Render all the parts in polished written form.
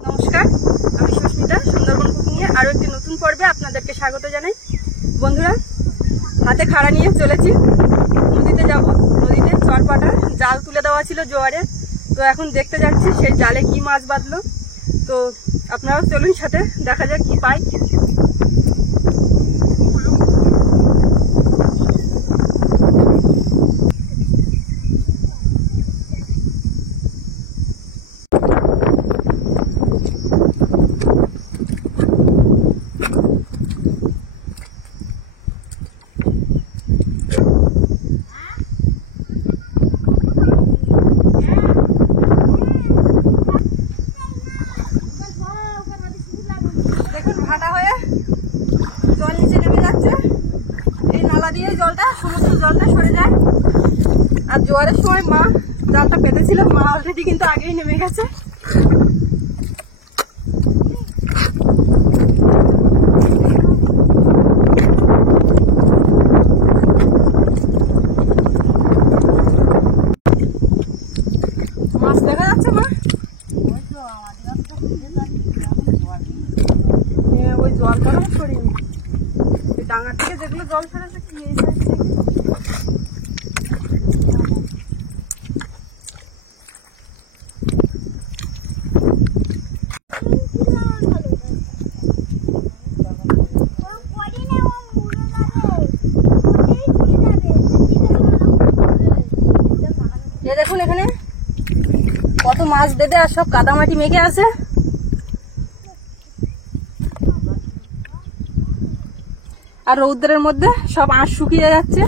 নমস্কার, আমি সুস্মিতা। সুন্দরবন কুকিংয়ে আরো একটি নতুন পর্বে আপনাদেরকে স্বাগত জানাই। বন্ধুরা, হাতে খাড়া নিয়ে চলেছি, নদীতে যাব। নদীতে চরপাটা জাল তুলে দেওয়া ছিল জোয়ারের, তো এখন দেখতে যাচ্ছি সেই জালে কি মাছ বাঁধলো। তো আপনারাও চলুন সাথে, দেখা যাক কি পাই। জল নিচে নেমে যাচ্ছে, এই নালা দিয়ে জলটা সমস্ত জলটা সরে যায়। আর জোয়ারের সময় মা জালটা পেতেছিল, মা অলরেডি কিন্তু আগেই নেমে গেছে। মাছ দেখা যাচ্ছে মা? ওই জল করা সরিনি, ডাঙার থেকে যেগুলো জল ছাড়াচ্ছে কি এই দেখুন এখানে কত মাছ বেঁধে আর সব কাদামাটি মেখে আছে। আর রৌদ্রের মধ্যে সব আঁশ শুকিয়ে যাচ্ছে।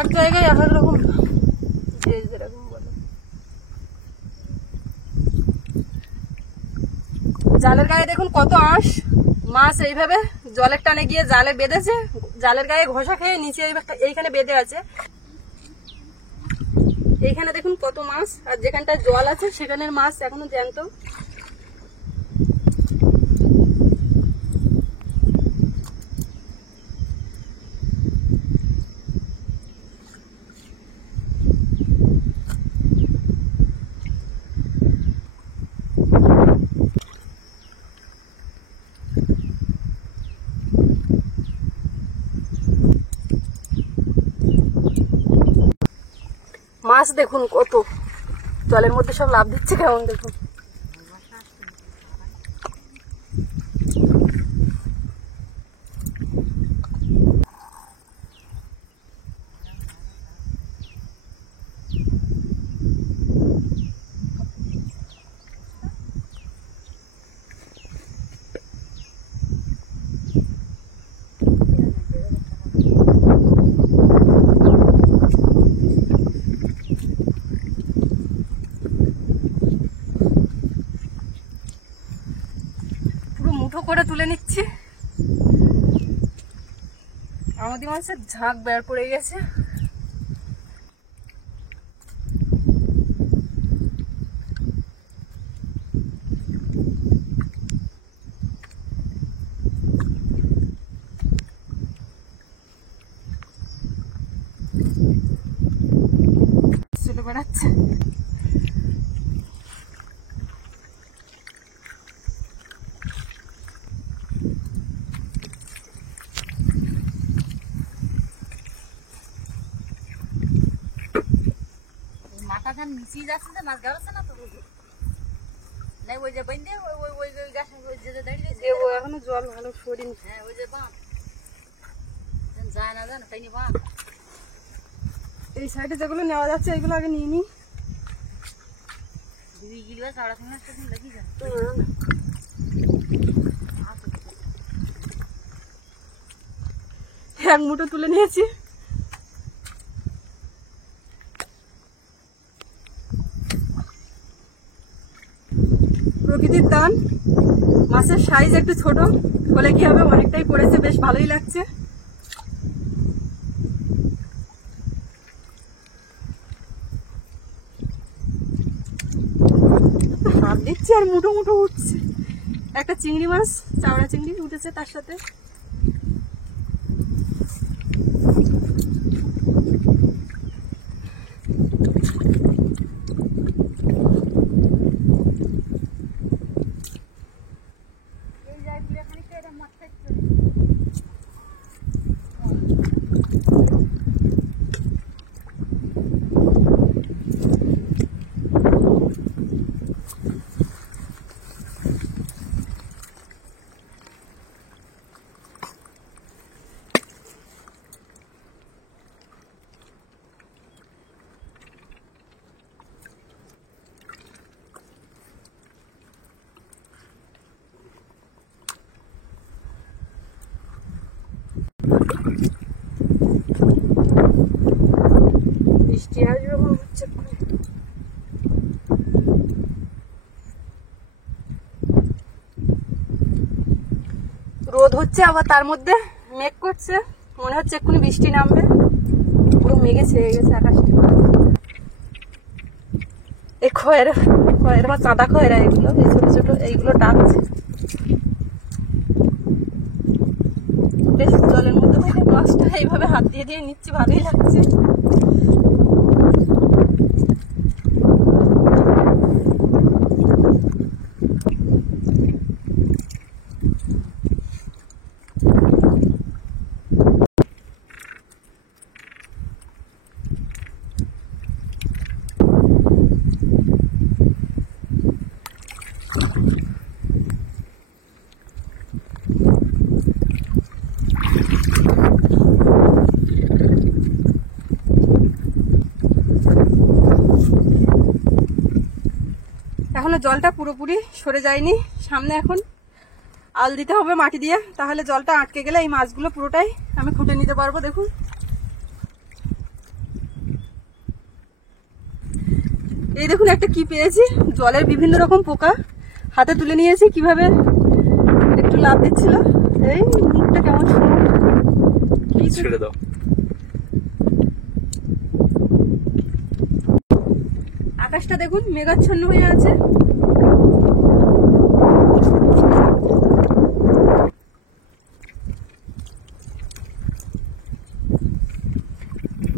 এক জায়গায় এক এক রকম, জালের গায়ে দেখুন কত আঁশ। মাছ এইভাবে জলের টানে গিয়ে জালে বেঁধেছে, জালের গায়ে ঘষা খেয়ে নিচে এইখানে বেঁধে আছে। এইখানে দেখুন কত মাছ, আর যেখানটা জল আছে সেখানের মাছ এখনো জ্যান্ত। মাছ দেখুন কত জলের মধ্যে সব লাফ দিচ্ছে, কেমন দেখুন। মুঠো করে তুলে নিচ্ছি। আমাদের মাছের ঝাঁক বের পড়ে গেছে। চলে বেড়াচ্ছে। নিচেই যাচ্ছে না, মাছ গাড়াচ্ছে না তো। নাই ওই যে বাইন্দে ওই ওই ওই গাছে ওই যে দাঁড়িয়ে আছে, ও এখনো জল ভালো সরিনি। হ্যাঁ ওই যে বাঁধ যায় না, জানো তাই নি বাঁধ। এই সাইডে যেগুলো নেওয়া যাচ্ছে এগুলো আগে নিয়ে নি। 2 কিলো 3.5 মাস তো লাগি যায়। এক মুঠো তুলে নিয়েছি। প্রকৃতির দান, মাছের সাইজ একটু ছোট হলে কি হবে, অনেকটাই পড়েছে, বেশ ভালোই লাগছে। হাত দিচ্ছে আর মুঠো মুঠো উঠছে। একটা চিংড়ি মাছ, চাওড়া চিংড়ি উঠেছে তার সাথে। বৃষ্টি আসবে মনে হচ্ছে। রোদ হচ্ছে, আবার তার মধ্যে মেঘ করছে, মনে হচ্ছে এক্ষুনি বৃষ্টি নামবে। পুরো মেঘে ছেয়ে গেছে আকাশটা। এই খয়ের বা চাঁদা খয়েরা, এগুলো এই ছোট ছোট, এইগুলো ডাকছে। বেশ জলের মধ্যে থেকে মাছটা এইভাবে হাত দিয়ে দিয়ে নিচ্ছি, ভালোই লাগছে। এখনো জলটা পুরোপুরি সরে যায়নি, সামনে এখন আল দিতে হবে মাটি দিয়ে, তাহলে জলটা আটকে গেলে এই মাছগুলো পুরোটাই আমি খুঁটে নিতে পারবো। দেখুন এই দেখুন একটা কি পেয়েছি, জলের বিভিন্ন রকম পোকা হাতে তুলে নিয়েছি, কিভাবে একটু লাভ দিচ্ছিল। এই মুখটা কেমন ছেড়ে দাও। আকাশটা দেখুন মেঘাচ্ছন্ন হয়ে আছে।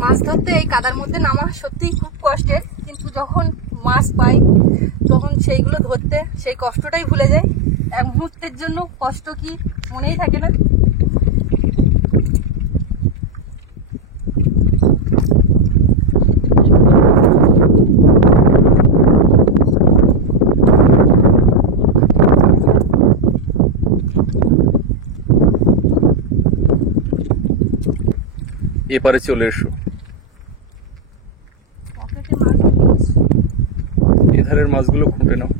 মাছ ধরতে এই কাদার মধ্যে নামা সত্যিই খুব কষ্টের, কিন্তু যখন মাছ পাই তখন সেইগুলো ধরতে সেই কষ্টটাই ভুলে যায়। এক মুহূর্তের জন্য কষ্ট কি মনেই থাকে না। এপারে চলে এসো, এধারের মাছগুলো খুঁটে নাও।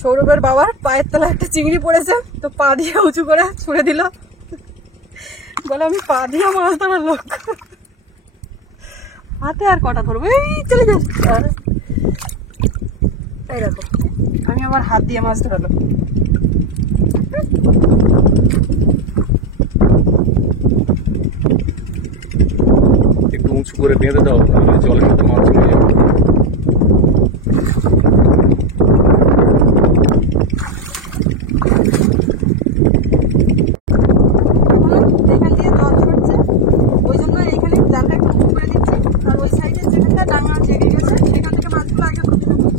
সৌরভের বাবার পায়ের তলা একটা চিংড়ি পড়েছে, তো পা দিয়ে উঁচু করে ছুঁড়ে দিল, বলে আমি পা দিয়ে মাছ ধরার লোক। হাতে আর কটা ধরবো, এই চলে যাস। এই দেখো আমি আমার হাত দিয়ে মাছ ধরালো। একটু উঁচু করে বেঁধে দাও, তাহলে জলের সাথে মাছ চলে যাবে। এখান দিয়ে জল ছড়ছে, ওই জন্য এখানে জালটা একটু উঁচু করে নিচ্ছি, আর ওই সাইডে যেখানটা ডাঙা জেগে গেছে সেখান থেকে মাছগুলো আগে ধরতে হবে।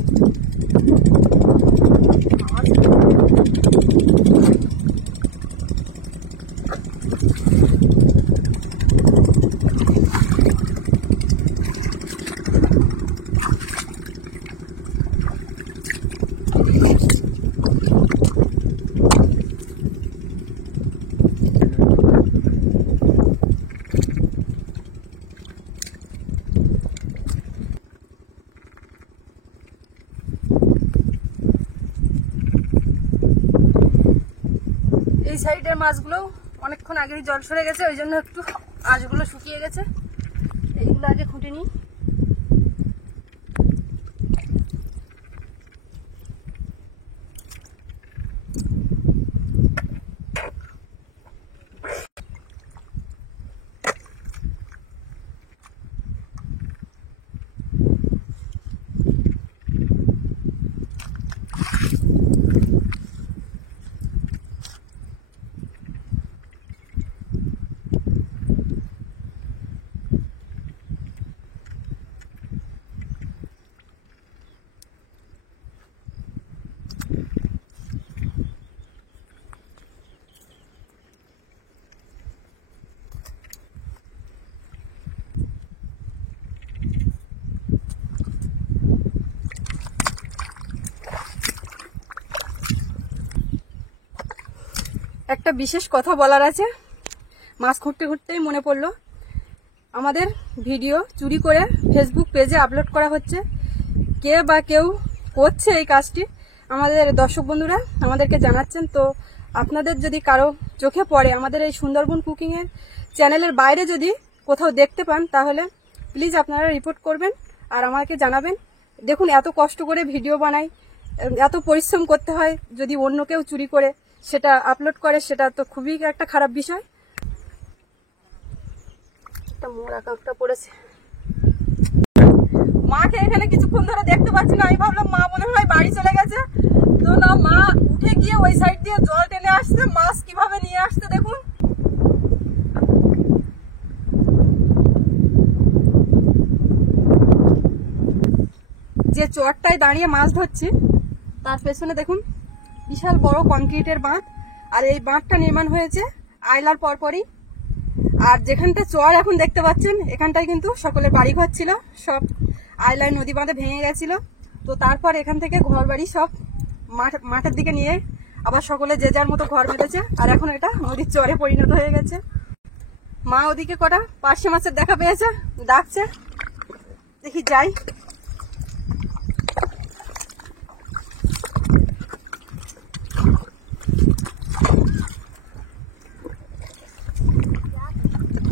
এই সাইডের মাছগুলো অনেকক্ষণ আগেই জল সরে গেছে, ওই জন্য একটু আঁশগুলো শুকিয়ে গেছে। এইগুলো আগে খুঁটে নিই। একটা বিশেষ কথা বলার আছে। মাছ খুঁড়তে খুঁড়তেই মনে পড়লো, আমাদের ভিডিও চুরি করে ফেসবুক পেজে আপলোড করা হচ্ছে। কে বা কেউ করছে এই কাজটি, আমাদের দর্শক বন্ধুরা আমাদেরকে জানাচ্ছেন। তো আপনাদের যদি কারো চোখে পড়ে আমাদের এই সুন্দরবন কুকিংয়ের চ্যানেলের বাইরে যদি কোথাও দেখতে পান, তাহলে প্লিজ আপনারা রিপোর্ট করবেন আর আমাকে জানাবেন। দেখুন, এত কষ্ট করে ভিডিও বানাই, এত পরিশ্রম করতে হয়, যদি অন্য কেউ চুরি করে সেটা আপলোড করে, সেটা তো খুবই একটা খারাপ বিষয়। একটা মোড়া কাকটা পড়েছে। মাকে এখানে কিছুক্ষণ ধরে দেখতে পাচ্ছি না। আমি ভাবলাম মা মনে হয় বাড়ি চলে গেছে, তো না, মা উঠে গিয়ে ওই সাইড দিয়ে জল টেনে আসছে। মাছ কিভাবে নিয়ে আসছে দেখুন। যে চরটায় দাঁড়িয়ে মাছ ধরছি তার পেছনে দেখুন বিশাল বড় কংক্রিটের বাঁধ, আর এই বাঁধটা নির্মাণ হয়েছে আইলার পরপরই। আর যেখানটা চর এখন দেখতে পাচ্ছেন, এখানটায় কিন্তু সকলের বাড়িঘর ছিল, সব আইলায় নদী বাঁধে ভেঙে গেছিল। তো তারপর এখান থেকে ঘর বাড়ি সব মাঠের দিকে নিয়ে আবার সকলে যে যার মতো ঘর বেঁধেছে, আর এখন এটা নদীর চরে পরিণত হয়ে গেছে। মা ওদিকে কটা পার্শে মাছের দেখা পেয়েছে, ডাকছে, দেখি যাই।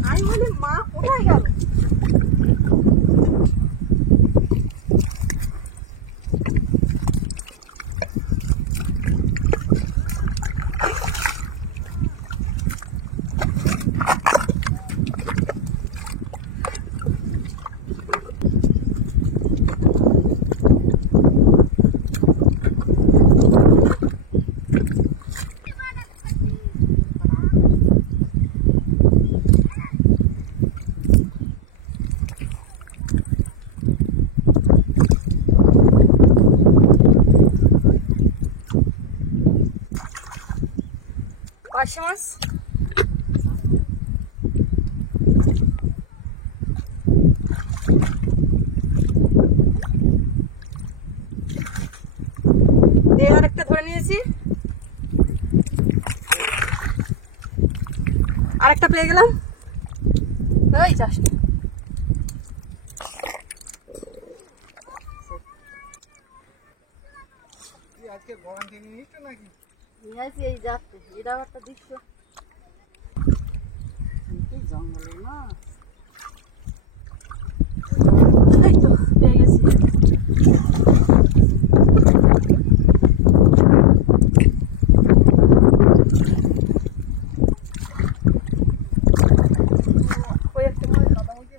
আমি বলি মা কোথায় গেল? পার্শে মাছ আর একটা ধরে নিয়েছি, আরেকটা পেয়ে গেলাম। ওই চাষটা আজকে বগান থেকে নিয়েছো নাকি? নিয়েছি এই যাচ্ছে, এটাও একটা দৃশ্য। কি জঙ্গলের মাছ, এই তো পেয়ে গেছি। ওই একটা মাছ কাদা মধ্যে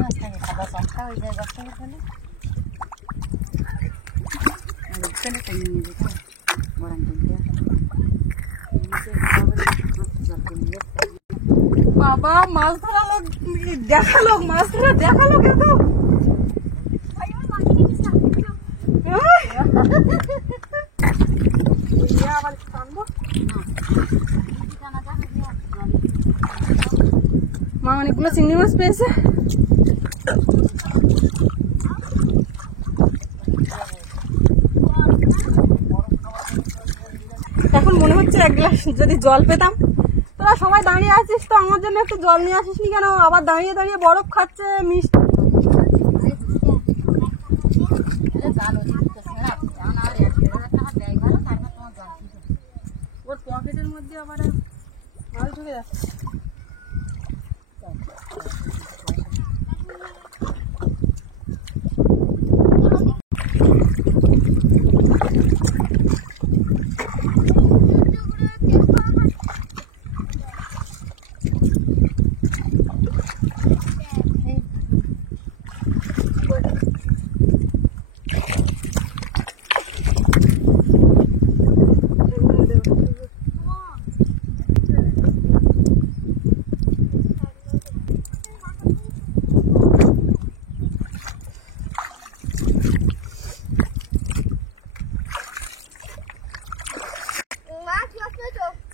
মাছ থাকে সাদা চামটা ওই জায়গার সঙ্গে ফেলে ছেলে তো নিয়ে যেত বরান থেকে বাবা, মাছ ধরা লোক দেখালো, মাছ ধরা দেখালো কিন্তু আবার টানবো। মা অনেকগুলো চিংড়ি মাছ পেয়েছে। এখন মনে হচ্ছে এক গ্লাস যদি জল পেতাম। তোরা সবাই দাঁড়িয়ে আছিস, তো আমার জন্য একটু জল নিয়ে আসিস নি কেন? আবার দাঁড়িয়ে দাঁড়িয়ে বরফ খাচ্ছে, মিষ্টি। ওর পকেটের মধ্যে আবার মাল ঢুকে যাচ্ছে।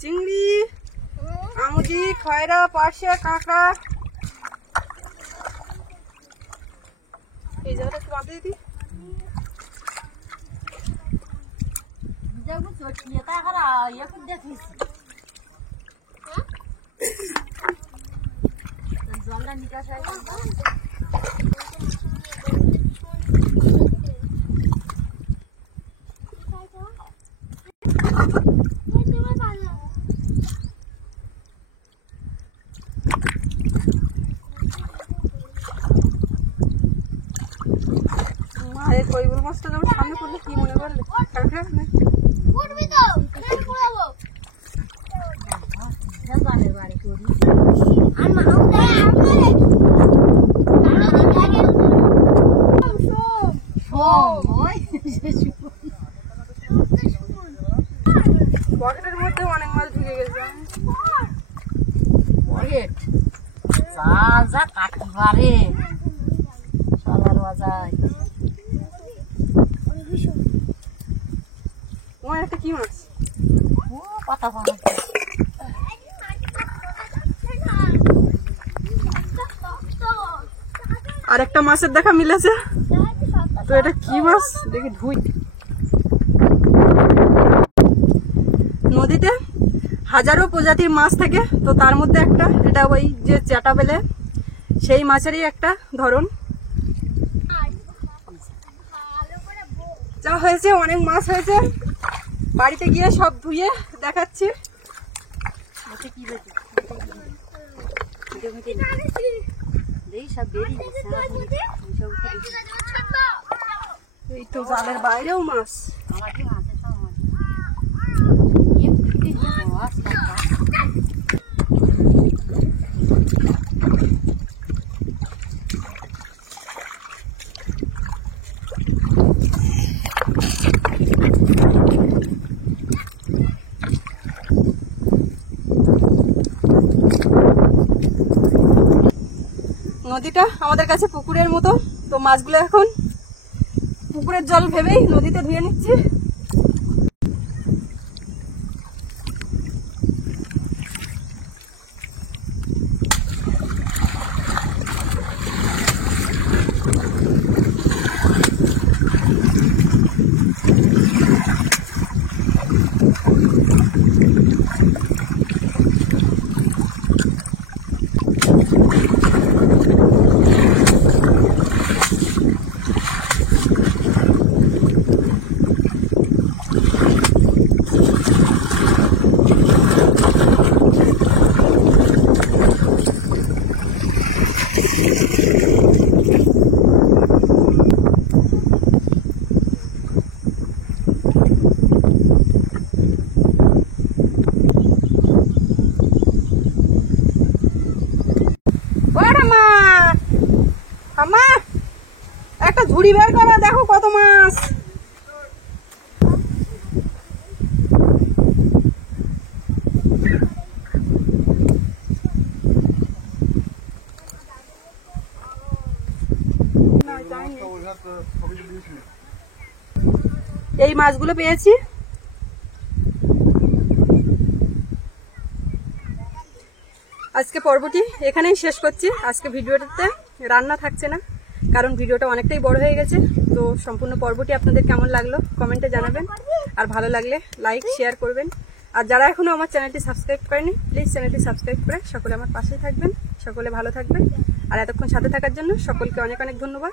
চিংড়ি, আমুদি, খয়রা, পার্শে, কাঁকড়া। এই জায়গাটা একটু বাঁধে দিদি। দেখবো চটিয়ে তা এখন এখন দেখিস জলটা নিকাশ হয় মায়ের কৈবল মাছটা যখন সামনে করলে কি মনে করলে বাড়ি বাড়ি করি পকেটের মধ্যে অনেক মাছ ঢুকে গেছে যা যা কাটি পারে সবার বাজায় তোমার একটা কি মাছ ও পাতা পাতা আর একটা মাছের দেখা মিলেছে তো এটা কি মাছ দেখি ধুই নদীতে হাজারো প্রজাতির মাছ থাকে তো তার মধ্যে একটা এটা ওই যে চ্যাটা বেলে সেই মাছেরই একটা ধরন যা হয়েছে অনেক মাছ হয়েছে বাড়িতে গিয়ে সব ধুয়ে দেখাচ্ছি সব বেরিয়ে এই তো জালের বাইরেও মাছ আমাকে মাছের সব মাছ নদীটা আমাদের কাছে পুকুরের মতো তো মাছগুলো এখন পুকুরের জল ভেবেই নদীতে ধুয়ে নিচ্ছি একটা ঝুড়ি বের করা দেখো কত মাছ এই মাছগুলো পেয়েছি আজকে পর্বটি এখানেই শেষ করছি আজকে ভিডিওটাতে রান্না থাকছে না কারণ ভিডিওটা অনেকটাই বড় হয়ে গেছে তো সম্পূর্ণ পর্বটি আপনাদের কেমন লাগলো কমেন্টে জানাবেন আর ভালো লাগলে লাইক শেয়ার করবেন আর যারা এখনো আমার চ্যানেলটি সাবস্ক্রাইব করেনি প্লিজ চ্যানেলটি সাবস্ক্রাইব করে সকলে আমার পাশেই থাকবেন সকলে ভালো থাকবেন আর এতক্ষণ সাথে থাকার জন্য সকলকে অনেক অনেক ধন্যবাদ